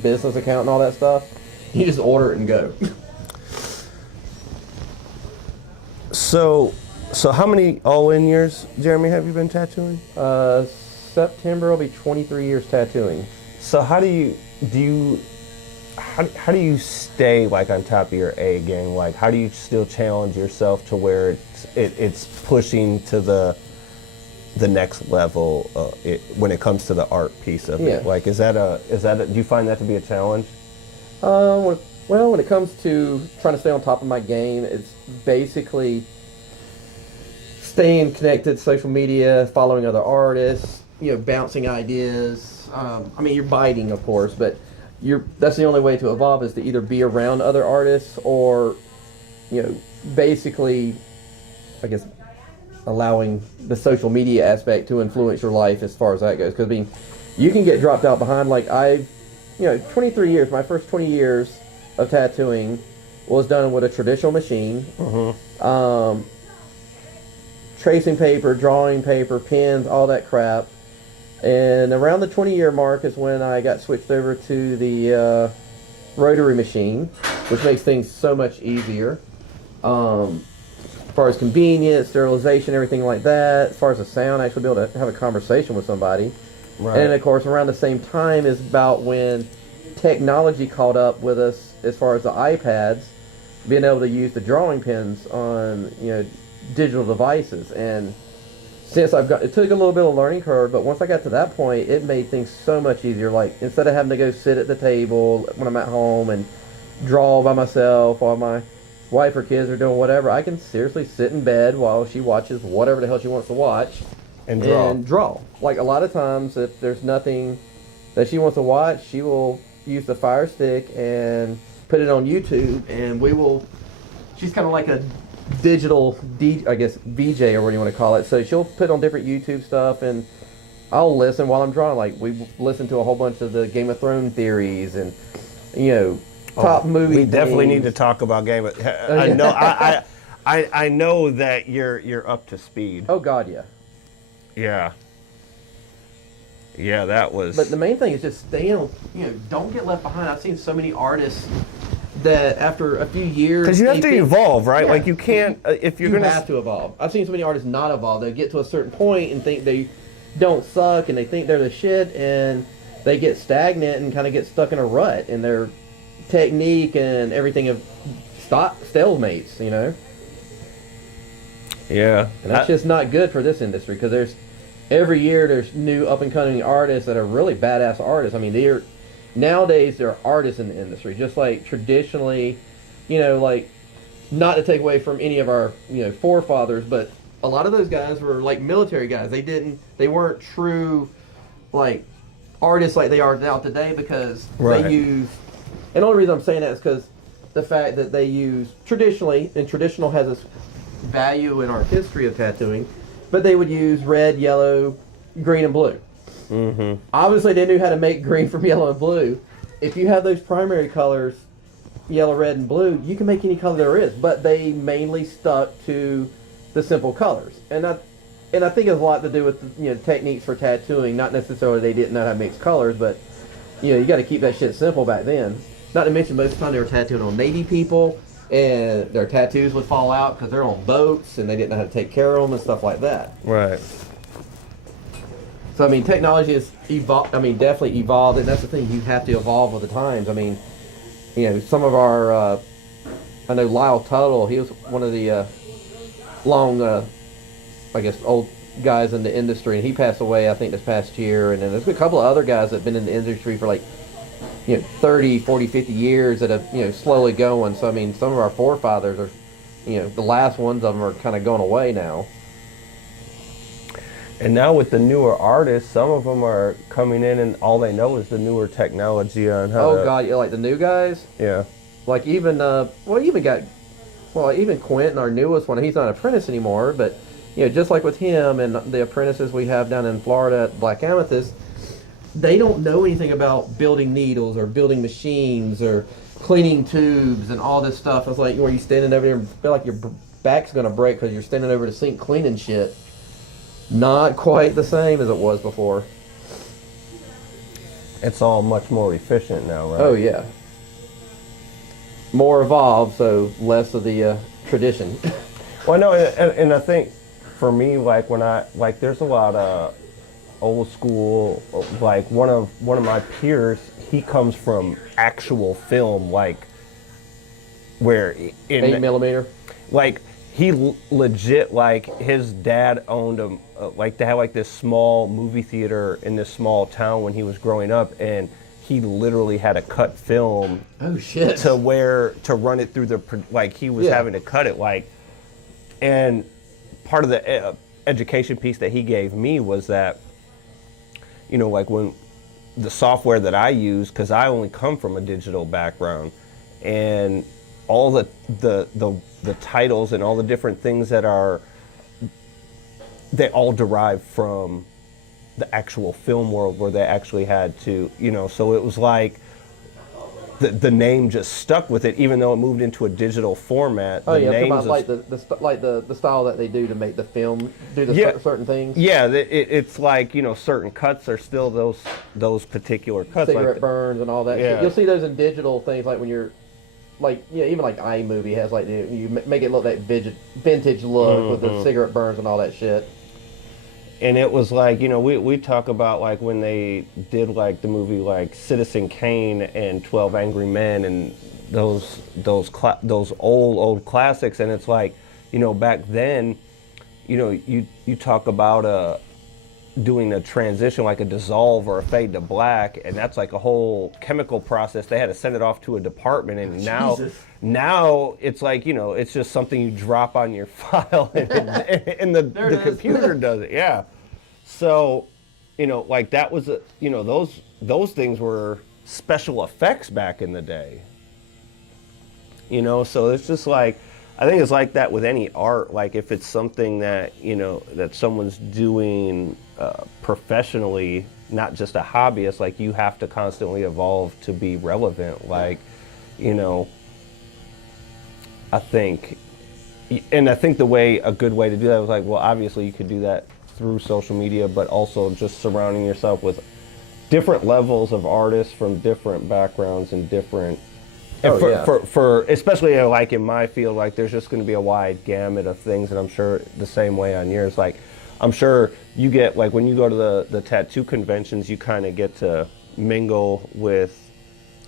business account and all that stuff. You just order it and go. So how many all-in years, Jeremy, have you been tattooing? September will be 23 years tattooing. So how do you stay like on top of your A game? Like, how do you still challenge yourself to where it's pushing to the next level when it comes to the art piece of it? Like, is that do you find that to be a challenge? Well, when it comes to trying to stay on top of my game, it's basically staying connected to social media, following other artists, bouncing ideas. You're biting, of course, but that's the only way to evolve is to either be around other artists or, basically, I guess, allowing the social media aspect to influence your life as far as that goes. Because, you can get dropped out behind. Like, 23 years, my first 20 years of tattooing was done with a traditional machine. Tracing paper, drawing paper, pens, all that crap. And around the 20-year mark is when I got switched over to the rotary machine, which makes things so much easier. As far as convenience, sterilization, everything like that. As far as the sound, actually be able to have a conversation with somebody. Right. And of course, around the same time is about when technology caught up with us as far as the iPads, being able to use the drawing pens on, digital devices. And since it took a little bit of a learning curve, but once I got to that point, it made things so much easier. Like, instead of having to go sit at the table when I'm at home and draw by myself while my wife or kids are doing whatever, I can seriously sit in bed while she watches whatever the hell she wants to watch and draw. Like, a lot of times, if there's nothing that she wants to watch, she will use the Fire Stick and put it on YouTube, and she's kind of like a digital VJ, or what do you want to call it. So she'll put on different YouTube stuff, and I'll listen while I'm drawing. Like, we listen to a whole bunch of the Game of Thrones theories and top movie. We definitely need to talk about Game of. I know. I know that you're up to speed. Oh God, yeah. Yeah, that was. But the main thing is just staying. Don't get left behind. I've seen so many artists that after a few years, because you have to evolve, right? Yeah. Like, you can't if you're gonna have to evolve. I've seen so many artists not evolve. They get to a certain point and think they don't suck, and they think they're the shit, and they get stagnant and kind of get stuck in a rut, and their technique and everything of stalemates, Yeah, and that's just not good for this industry, because every year there's new up and coming artists that are really badass artists. Nowadays, there are artists in the industry, just like traditionally, like, not to take away from any of our, forefathers, but a lot of those guys were like military guys. They weren't true, like, artists like they are now today, because they use, and the only reason I'm saying that is because the fact that they use traditionally, and traditional has this value in our history of tattooing, but they would use red, yellow, green, and blue. Mm-hmm. Obviously, they knew how to make green from yellow and blue. If you have those primary colors, yellow, red, and blue, you can make any color there is. But they mainly stuck to the simple colors, and I think it has a lot to do with techniques for tattooing. Not necessarily they didn't know how to mix colors, but you got to keep that shit simple back then. Not to mention, most of the time they were tattooing on Navy people, and their tattoos would fall out because they're on boats and they didn't know how to take care of them and stuff like that. Right. So, technology has definitely evolved, and that's the thing, you have to evolve with the times. Some of our, I know Lyle Tuttle, he was one of the long, old guys in the industry, and he passed away, I think, this past year. And then there's a couple of other guys that have been in the industry for 30, 40, 50 years that have, slowly going. So, some of our forefathers are, the last ones of them are kind of going away now. And now with the newer artists, some of them are coming in and all they know is the newer technology on how Oh, God, like the new guys? Yeah. Like even, even Quentin, our newest one, he's not an apprentice anymore, but, just like with him and the apprentices we have down in Florida at Black Amethyst, they don't know anything about building needles or building machines or cleaning tubes and all this stuff. It's like where you standing over there and feel like your back's gonna break because you're standing over the sink cleaning shit. Not quite the same as it was before. It's all much more efficient now, right? Oh yeah. More evolved, so less of the tradition. Well, no, and I think for me, like there's a lot of old school. Like one of my peers, he comes from actual film, like where in 8mm. like he legit, like his dad owned like they had like this small movie theater in this small town when he was growing up, and he literally had to cut film. Oh shit. To run it through like he was having to cut it, like, and part of the education piece that he gave me was that, you know, like when the software that I use, because I only come from a digital background, and all the titles and all the different things they all derive from the actual film world where they actually had to, you know, so it was like the name just stuck with it, even though it moved into a digital format. Oh yeah, about like the style that they do to make the film do the certain things. Yeah, it's like, you know, certain cuts are still those particular cuts. Cigarette like burns and all that shit. You'll see those in digital things, like when you're, like, yeah, even like iMovie has like you make it look like vintage look with the cigarette burns and all that shit. And it was like, you know, we talk about like when they did like the movie like Citizen Kane and 12 Angry Men and those old classics, and it's like, you know, back then, you know, you talk about doing a transition like a dissolve or a fade to black, and that's like a whole chemical process. They had to send it off to a department, and now it's like, you know, it's just something you drop on your file and the computer does it. Yeah. So, you know, like that was you know, those things were special effects back in the day. You know, so it's just like, I think it's like that with any art. Like if it's something that, you know, that someone's doing professionally, not just a hobbyist, like you have to constantly evolve to be relevant. Like, you know, I think a good way to do that was like, well, obviously you could do that through social media, but also just surrounding yourself with different levels of artists from different backgrounds and different. For especially like in my field, like there's just going to be a wide gamut of things, and I'm sure the same way on yours. Like, I'm sure you get, like when you go to the tattoo conventions, you kind of get to mingle with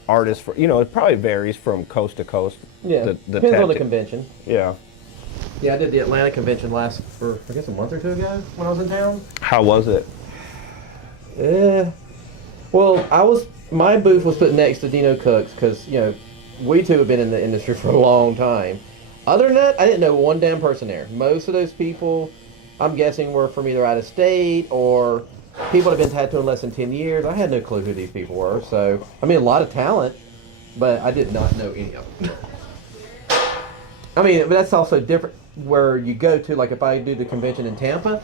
artists. For, you know, it probably varies from coast to coast. Yeah, depends on the convention. Yeah. Yeah, I did the Atlanta convention I guess a month or two ago when I was in town. How was it? Well, my booth was put next to Dino Cook's because, you know, we two have been in the industry for a long time. Other than that, I didn't know one damn person there. Most of those people, I'm guessing, were from either out of state or people that have been tattooing less than 10 years. I had no clue who these people were. So, I mean, a lot of talent, but I did not know any of them. I mean, but that's also different where you go to. Like if I do the convention in Tampa,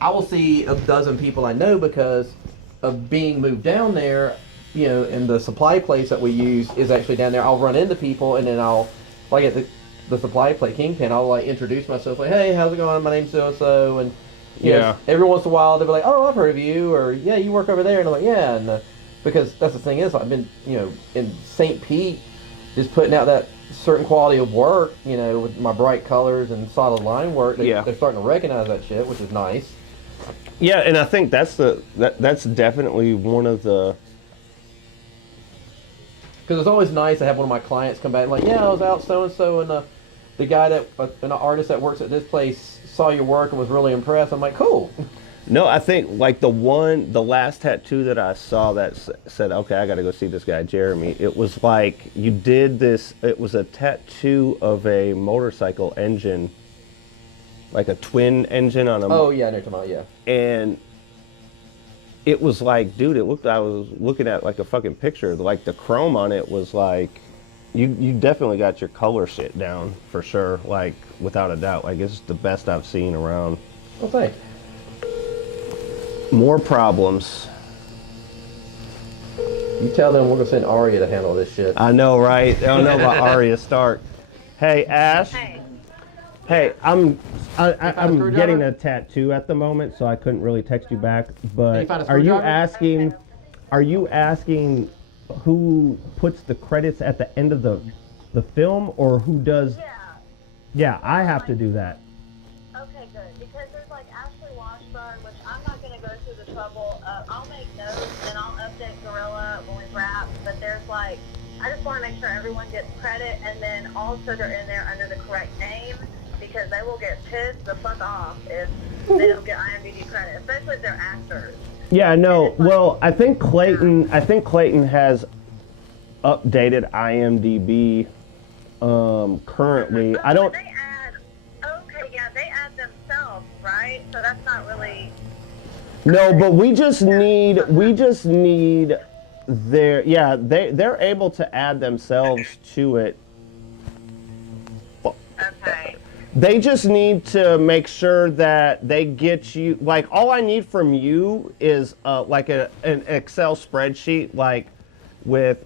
I will see a dozen people I know because of being moved down there, you know, and the supply place that we use is actually down there. I'll run into people, and then I'll, like at the supply place Kingpin, I'll like introduce myself, like, hey, how's it going? My name's so-and-so, and you know, every once in a while they'll be like, oh, I've heard of you, or yeah, you work over there, and I'm like, yeah, and because that's the thing is, I've been, you know, in St. Pete, just putting out that certain quality of work, you know, with my bright colors and solid line work. They're starting to recognize that shit, which is nice. Yeah, and I think that's definitely one of the. Because it's always nice to have one of my clients come back and like, yeah, I was out so-and-so, and the guy an artist that works at this place saw your work and was really impressed. I'm like, cool. No, I think like the last tattoo that I saw that said, okay, I got to go see this guy, Jeremy. It was like you did this, it was a tattoo of a motorcycle engine, like a twin engine on a. Oh, yeah, I know what you're talking about, yeah. And it was like, dude, I was looking at like a fucking picture, like the chrome on it was like, you definitely got your color shit down for sure, like without a doubt. Like it's the best I've seen around. Well, thanks. More problems. You tell them we're gonna send Arya to handle this shit. I know, right? I don't know about Arya Stark. Hey, Ash. Hey, I'm getting a tattoo at the moment, so I couldn't really text you back. But are you asking? Are you asking who puts the credits at the end of the film, or who does? Yeah, I have to do that. Okay, good. Because there's like Ashley Washburn, which I'm not going to go through the trouble. I'll make notes and I'll update Gorilla when we wrap. But there's like, I just want to make sure everyone gets credit, and then also they're in there under the correct name, because they will get pissed the fuck off if they don't get IMDb credit, especially if they're actors. Yeah, no. Well, I think Clayton has updated IMDb currently. I don't. They add themselves, right? So that's not really. No, but we just need their. Yeah, they're able to add themselves to it. Okay. They just need to make sure that they get you, like, all I need from you is like an Excel spreadsheet, like with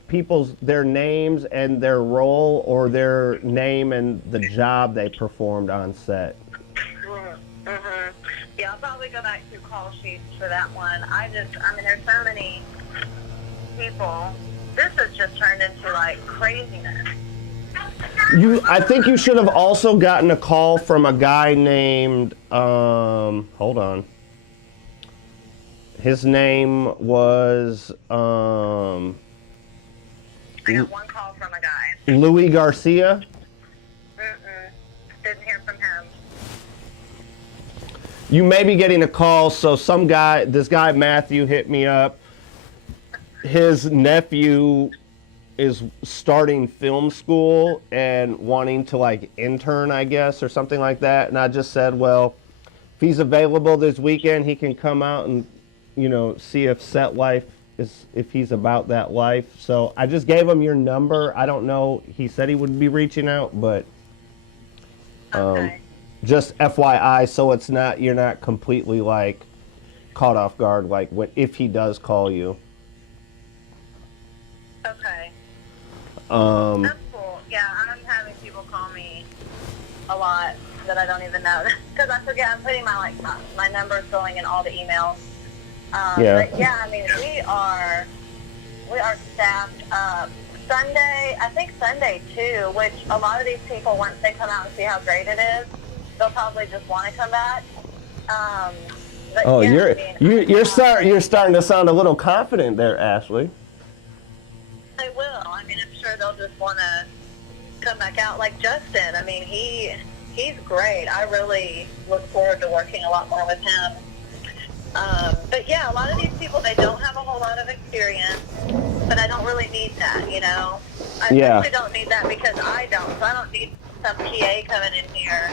their names and their role, or their name and the job they performed on set. Mm-hmm. Yeah, I'll probably go back to call sheets for that one. I mean, there's so many people. This has just turned into like craziness. I think you should have also gotten a call from a guy named, hold on. His name was, I got one call from a guy. Louis Garcia. Didn't hear from him. You may be getting a call, so this guy Matthew hit me up. His nephew is starting film school and wanting to like intern, I guess, or something like that. And I just said, well, if he's available this weekend, he can come out and, see if set life if he's about that life. So I just gave him your number. I don't know. He said he would be reaching out, but Okay. just FYI, so you're not completely like caught off guard, like if he does call you. Okay. That's cool. Yeah, I'm having people call me a lot that I don't even know, because I forget I'm putting my numbers going in all the emails. Yeah. But yeah, I mean, we are staffed up. I think Sunday too, which a lot of these people, once they come out and see how great it is, they'll probably just want to come back. But oh, yeah, you're starting to sound a little confident there, Ashley. They will. I mean, I'm sure they'll just want to come back out. Like Justin, I mean, he's great. I really look forward to working a lot more with him. But yeah, a lot of these people, they don't have a whole lot of experience, but I don't really need that, I especially don't need that because I don't. So I don't need some PA coming in here,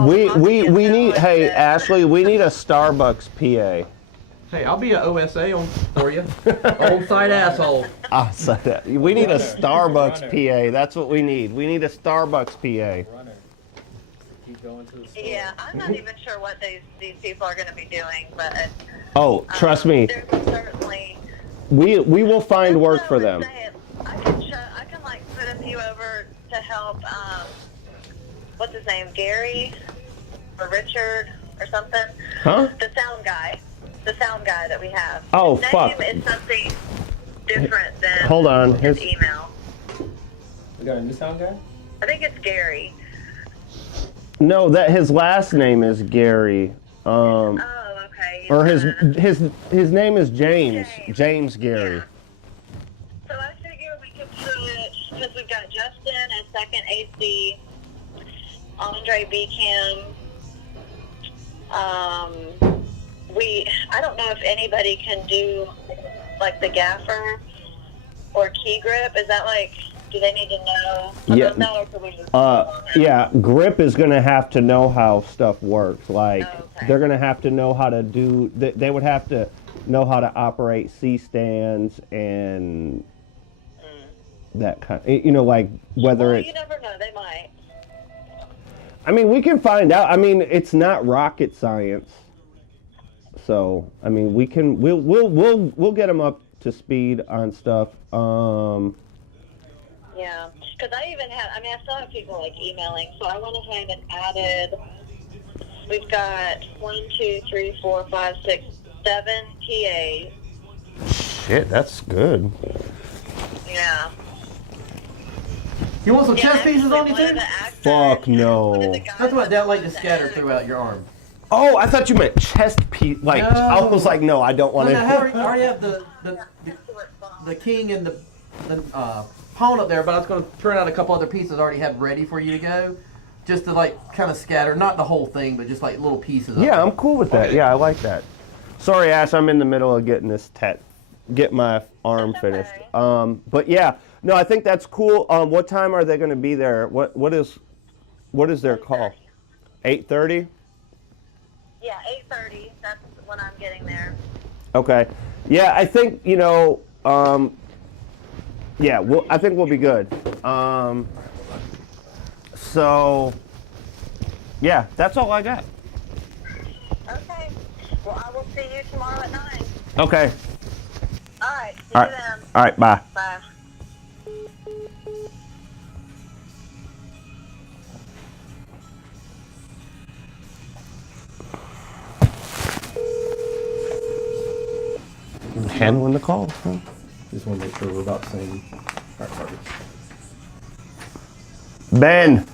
We need, hey, Ashley, we need a Starbucks PA. Hey, I'll be an OSA for you. Old side asshole. I'll say that. We need a Starbucks PA. That's what we need. We need a Starbucks PA. Runner. Keep going to the store. Yeah, I'm not even sure what these people are going to be doing, but Oh, trust me. there's certainly. We will find That's work what for I was them. saying. I can like put a few over to help. What's his name? Gary or Richard or something. Huh? The sound guy that we have. Oh, his fuck. name is something different than Hold on. his email. We got a new sound guy? I think it's Gary. No, that his last name is Gary. Oh, okay. Or his name is James. James Gary. Yeah. So I figure we could put, because we've got Justin as second AC, Andre Beckham. I don't know if anybody can do like the gaffer or key grip. Is that like, do they need to know about that, or could we just Yeah, Grip is going to have to know how stuff works. Like, okay. they're going to have to know how to do, they would have to know how to operate C-stands and that kind like whether it's... You never know, they might. I mean, we can find out. I mean, it's not rocket science. So I mean, we'll get them up to speed on stuff. Yeah, because I still have people like emailing, so I went ahead and added. We've got 1, 2, 3, 4, 5, 6, 7 TAs. Shit, that's good. Yeah. You want some chest pieces on you too? Fuck no. That's what that like to scatter throughout your arm. Oh, I thought you meant chest piece. Like, No. I was like, no, I don't want I to. already have the king and the pawn up there, but I was going to turn out a couple other pieces I already have ready for you to go, just to like kind of scatter, not the whole thing, but just like little pieces. Yeah, I'm cool with that. Okay. Yeah, I like that. Sorry, Ash, I'm in the middle of getting get my arm finished. But yeah, no, I think that's cool. What time are they going to be there? What is their call? 8:30? Yeah, 8:30. That's when I'm getting there. Okay. Yeah, I think, yeah, I think we'll be good. So, yeah, that's all I got. Okay. Well, I will see you tomorrow at 9. Okay. All right. See All you right. then. All right, bye. Bye. Handling the call. Huh? Just want to make sure we're about the same targets. Ben.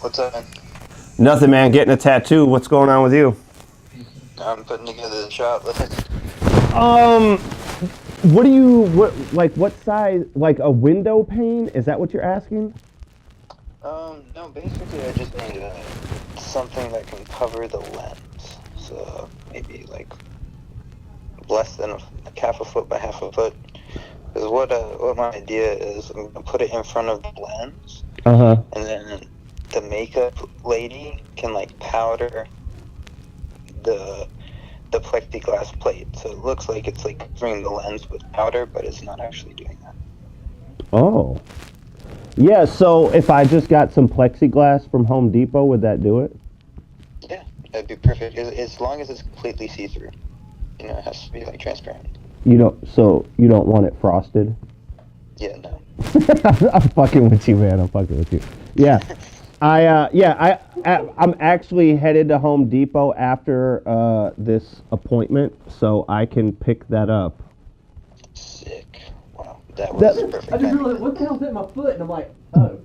What's up, man? Nothing, man. Getting a tattoo. What's going on with you? I'm putting together the shop list. What size, like a window pane? Is that what you're asking? No, basically I just need something that can cover the lens. So maybe like less than like half a foot by half a foot. Because what my idea is, I'm gonna put it in front of the lens, Uh-huh. and then the makeup lady can like powder the plexiglass plate, so it looks like it's like covering the lens with powder, but it's not actually doing that. Oh. Yeah, so if I just got some plexiglass from Home Depot, would that do it? Yeah, that'd be perfect. As long as it's completely see-through. It has to be like transparent. So you don't want it frosted? Yeah, no. I'm fucking with you, man. I'm fucking with you. Yeah. I'm actually headed to Home Depot after this appointment, so I can pick that up. Sick. Wow, that was perfect. I just realized, what the hell's hit my foot? And I'm like, oh.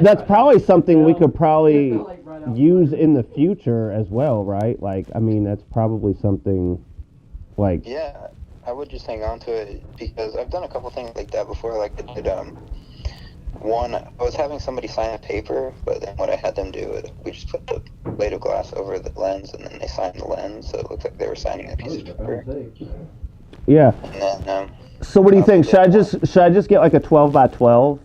That's probably something we could probably use in the future as well, right? Like, I mean, that's probably something like. Yeah, I would just hang on to it because I've done a couple things like that before. Like I did, one, I was having somebody sign a paper, but then what I had them do is we just put the plate of glass over the lens, and then they signed the lens, so it looked like they were signing a piece of paper. Yeah. And then, So what do you think? Should I just get like a 12 by 12?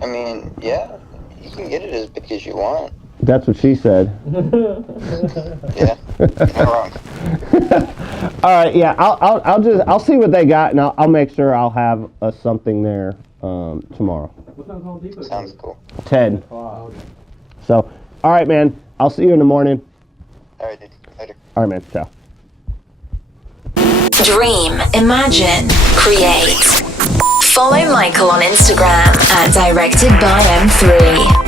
I mean, yeah, you can get it as big as you want. That's what she said. Yeah, you're not wrong. All right, yeah, I'll see what they got, and I'll make sure I'll have something there tomorrow. What time's Home Depot? Sounds cool. 10. Wow. So, all right, man. I'll see you in the morning. All right, dude. Later. All right, man. Ciao. Dream, imagine, create. Follow Michael on Instagram at directedbym3.